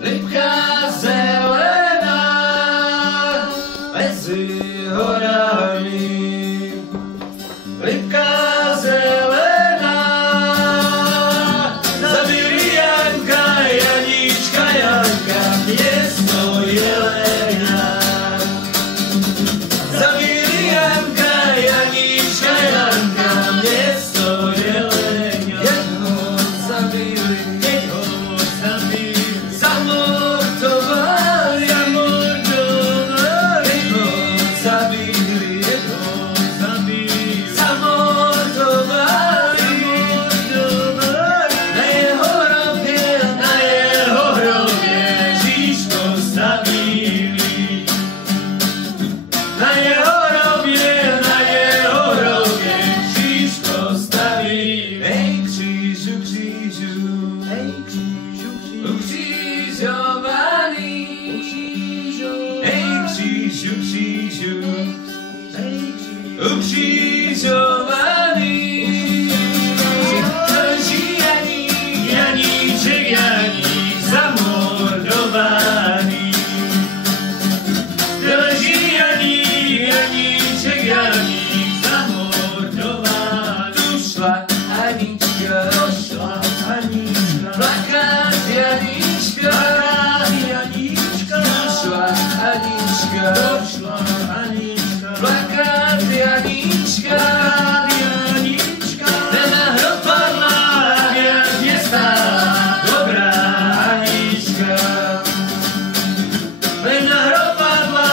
rybka zelená mezi horami. Rybka zelená, zabili Janka, Janíčka, Janka, město jelena. Zabili Janka, Janíčka, Janka, město jelena. Jak ho zabili, zamordoval, zamordoval, jak ho zabili, zamordoval, na jeho hrobě Žižko zabili. Na jeho hrobě Žižko stavili. Hej křížu, křížu, hej křížu, křížu, ukřižovaný. Hej křížu, křížu, hej křížu, ukřižovaný. Drží Janíček, Janík zamordovaný. Drží Janíček, Janík zamordovaný. Tu šla Anička, plakat Janíčka, tu šla Anička, plakat Janíčka. Ten na hrob padla, věrně stála dobrá Anička. Ten na hrob padla,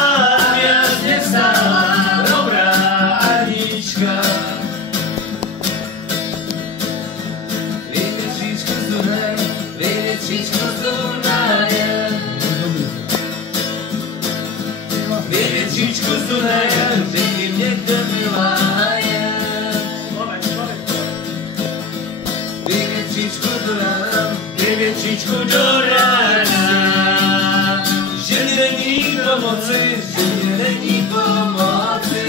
věrně stála dobrá Anička. Větříčko z Dunaje, větříčko z Dunaje. Větříčko z Dunaje, řekni mě, kde milá je. Větříčku do rána, že mi není pomoci,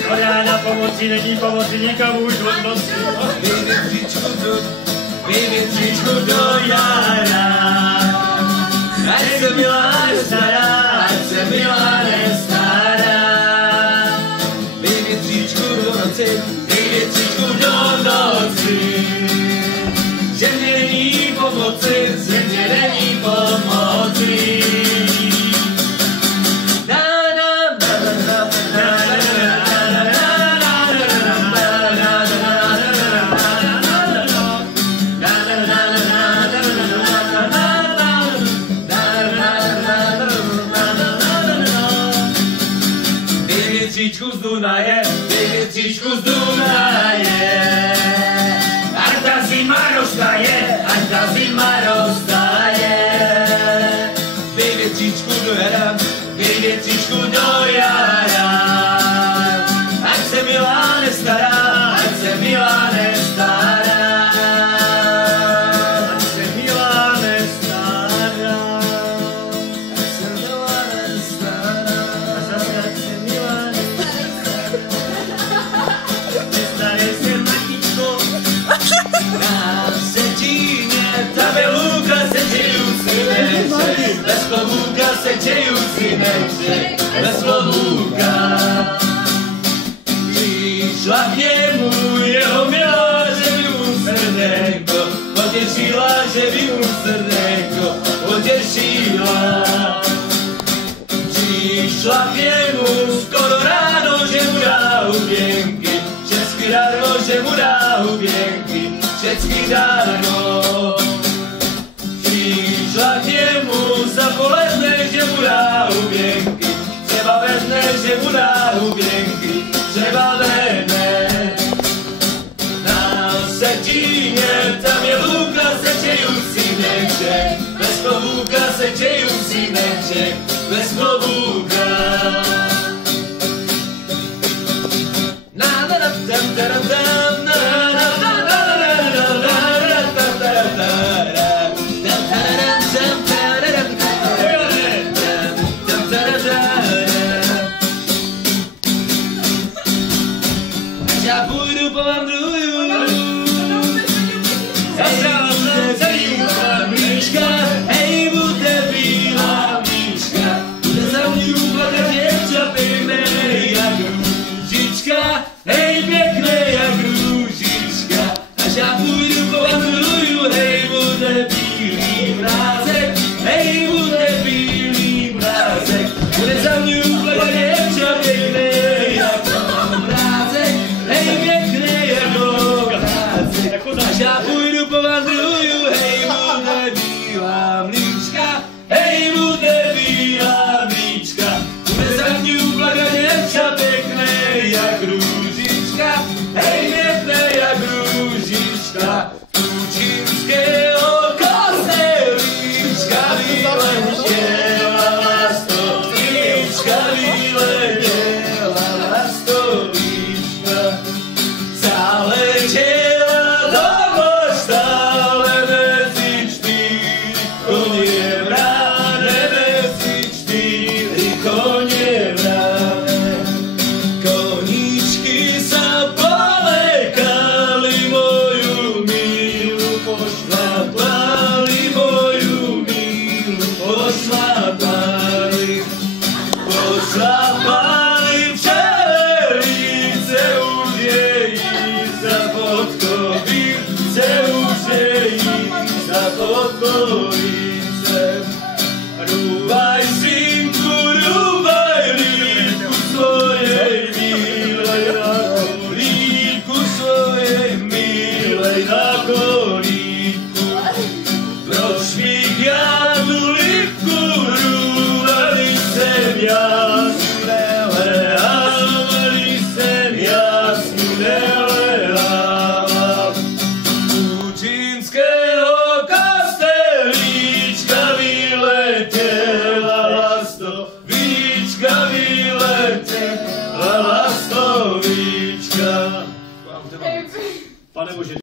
Hledá na pomoci, není pomoci nikomu už hodnosti. Větříčku do jara, ať se milá nestará, ať se milá nestará. Větříčku do noci, že mě není pomoci, že mě není pomoci. Větříčku z Dunaje, větříčku z Dunaje. Ať ta zima roztaje, ať ta zima roztaje. Větříčku do jara, větříčku do jara. Ať se milá nestará, ať se milá nestará. Ať se milá nestará. Ať se milá nestará. Ať se milá nestará. Se matičko. Na setíně ta beluka se dějúci nechce, bez klobúka se dějúci nechce, bez klobúka. Přišla k němu jeho milá, že by mu srdéko potěšila, že by mu srdéko potěšila. Přišla k němu skoro ráno, že mu dá huběnky, všechny darmo, že mu dá huběnky, všechny darmo. Přišla k němu zapoledne, že mu dá huběnky, třeba ve dne, že mu dá huběnky, třeba ve dne. Na setíně tam je lůka se čejúci nechce, bez klobúka se čejúci nechce, bez klobúka. Já půjdu po vandruju, zazdravím se celý hej, bude bílá. Pane Bože.